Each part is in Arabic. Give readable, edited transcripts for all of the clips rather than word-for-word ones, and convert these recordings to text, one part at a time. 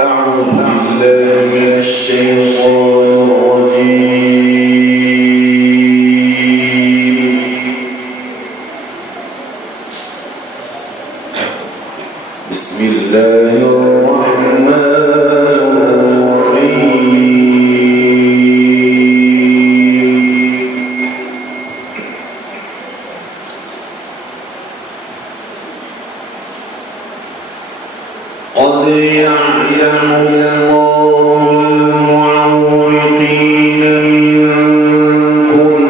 أعوذ بالله من الشيطان الرجيم. بسم الله الرحمن الرحيم. قد يعلم الله المعوقين منكم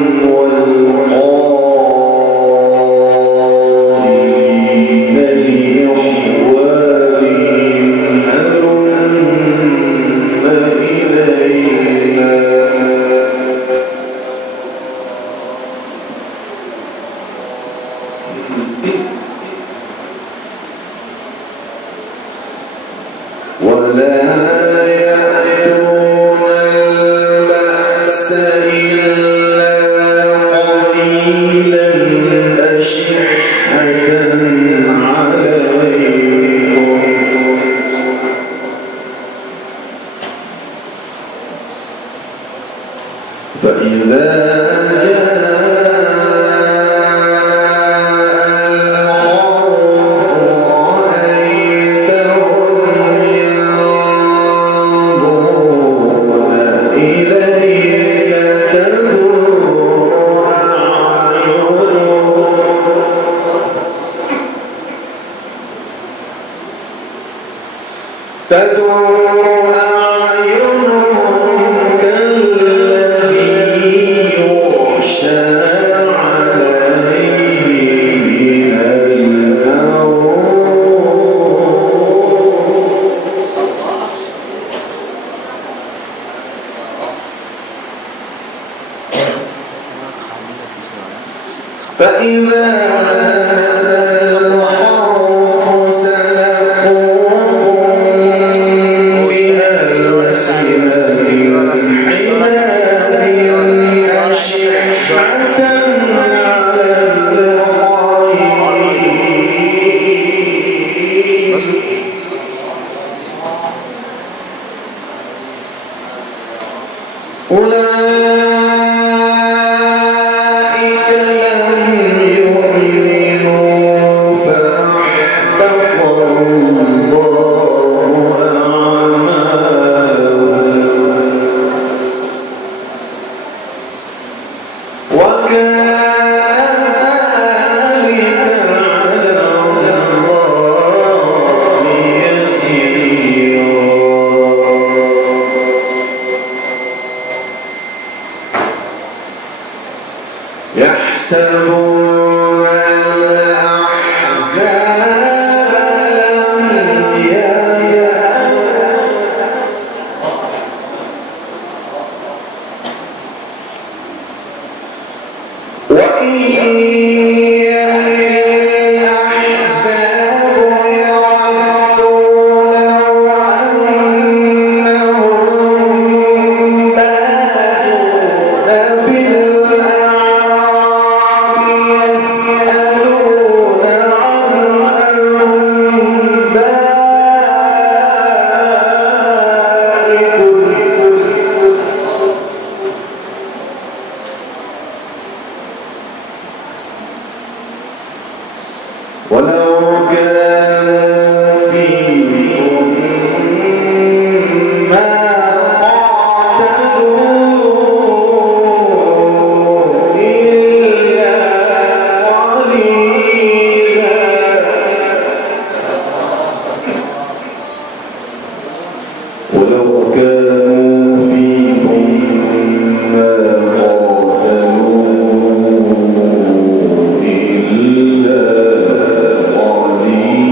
والقائلين لإخوانهم هلم إلينا ولا يأتون البأس إلا قليلا أشحة عليكم فإذا تدور أعينهم كالذي يغشى عليه من الموت فإذا نزل الخوف سلكوكم بألسنة حداد أشحة على الخير أولئك لم يؤمنوا فأحبط الله أعمالهم وكان ذلك على الله يسيرا يحسبون الأحزاب لم يأتوا وإن يأتي الأحزاب يودوا لو أنهم بادون في الأعراب يسألون عن أنبائكم ولو كانوا فيكم ما قاتلوا إلا قليلا ولو كانوا فيكم ما قاتلوا إلا قليلا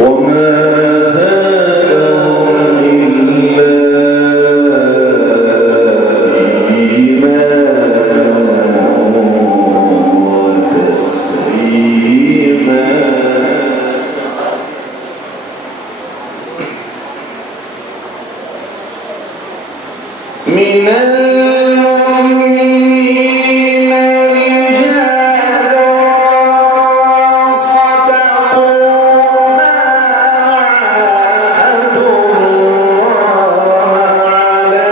وما زادهم إلا إيمانا وتسليما من المؤمنين رجال صدقوا ما عاهدوا الله عليه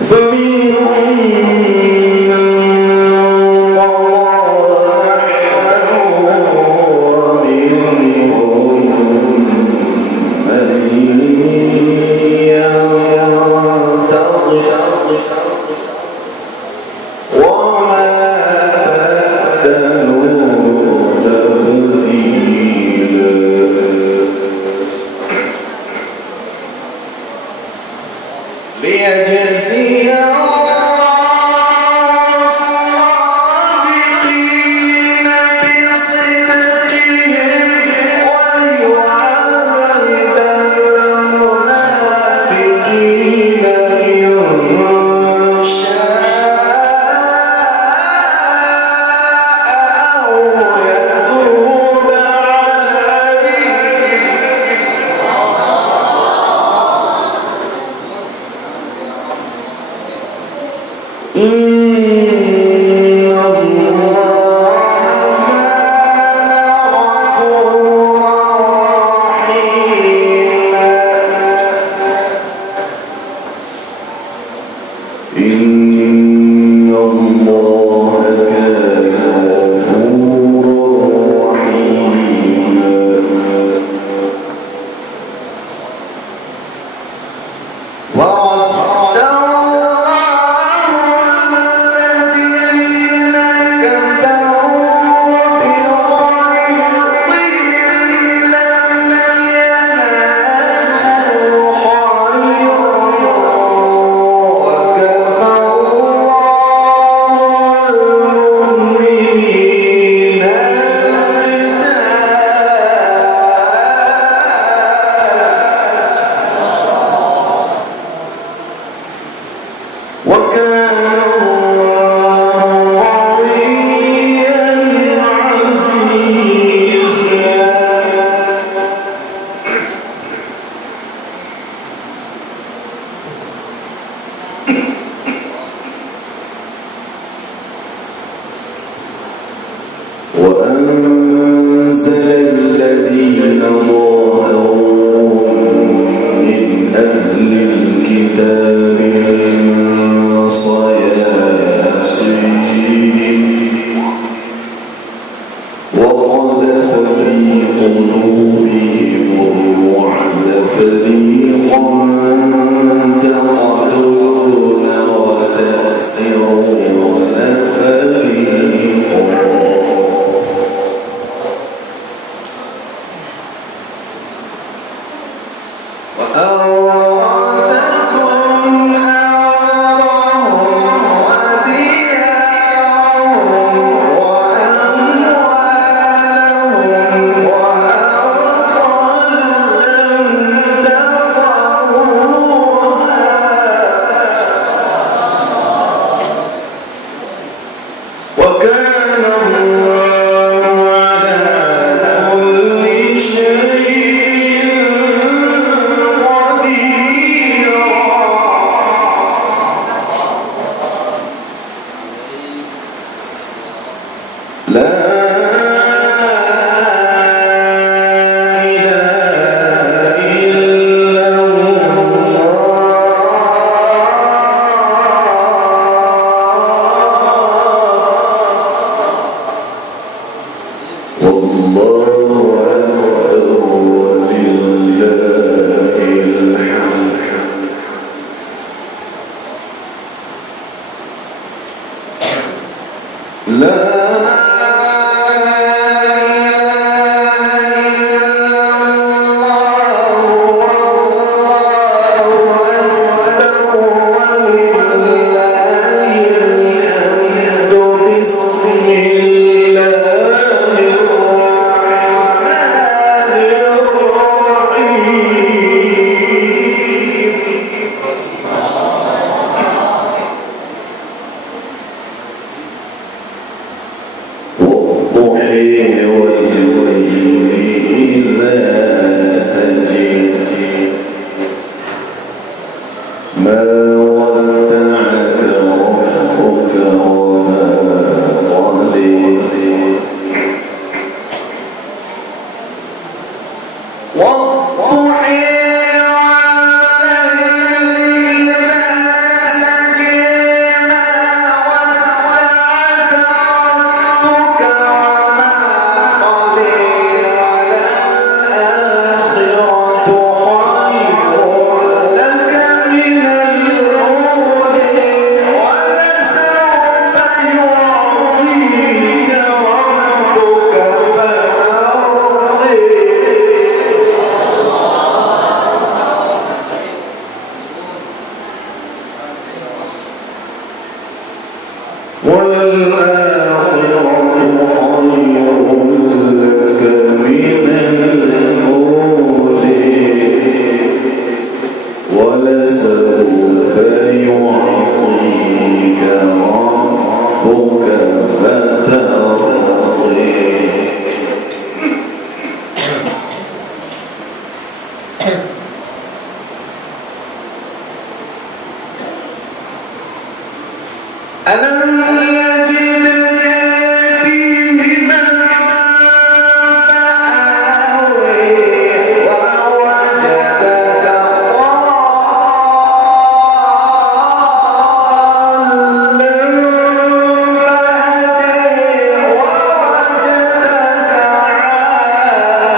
فمنهم من قضى نحبه ومنهم من ينتظر وما بدلوا تبديلا ليجزي الصادقين بصدقهم ويعذب المنافقين إن شاء أو يتوب عليهم إن الله كان غفورا رحيما إن الله كان غفورا رحيما وعد الذين كفروا بغيظهم لم ينالوا خيرا وكفى الله المؤمنين القتال وكان الله قويا عزيزا وأنزل الذين ظاهروهم من أهل الكتاب من صياصيهم وقذف في قلوبهم الرعب فريقا تقتلون وتأسرون فريقا وأورثكم ما ودعك ربك وما قلي والضحى والليل إذا سجى ما ودعك ربك وما قلي وللآخرة خير لك من الأولى ولسوف يعطيك ربك فترضي وللآخرة خير لك من الأولى ولسوف يعطيك ربك فترضي ألم يجدك يتيما فآوي ووجدك ضالا فهدي ووجدك عائلا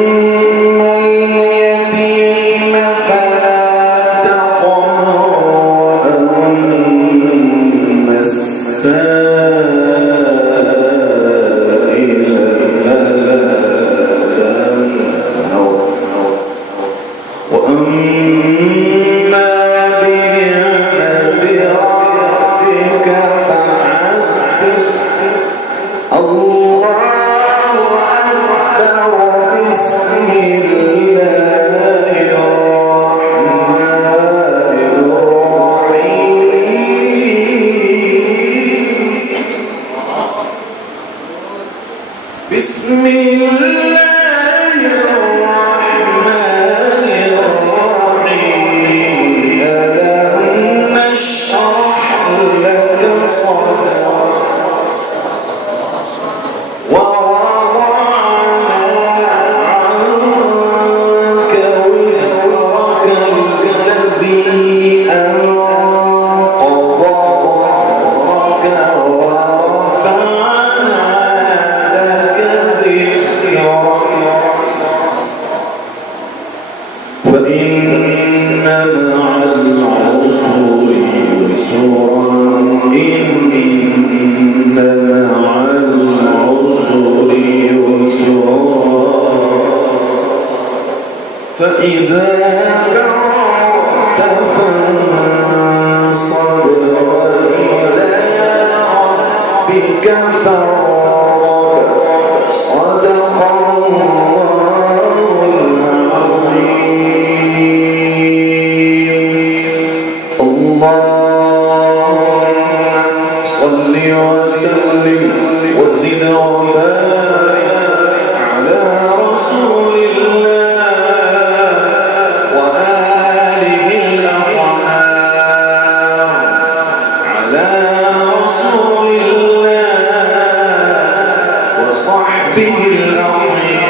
فأما اليتيم فلا تقهر وأما السائل فلا تنهر وأما بنعمة ربك فحدث الله أكبر بسم الله الرحمن الرحيم بسم الله الرحمن الرحيم ألم نشرح لك صدرك ووضعنا عنك وزرك الذي أنقض ظهرك ورفعنا لك ذكرك فإن مع العسر يسرا إن مع العسر يسرا فإذا فرغت فانصب وإلى ربك فارغب صدق الله العظيم اللهم صل وسلم وزد وبارك على رسول الله وآله الأطهار على رسول الله وصحبه الأخيار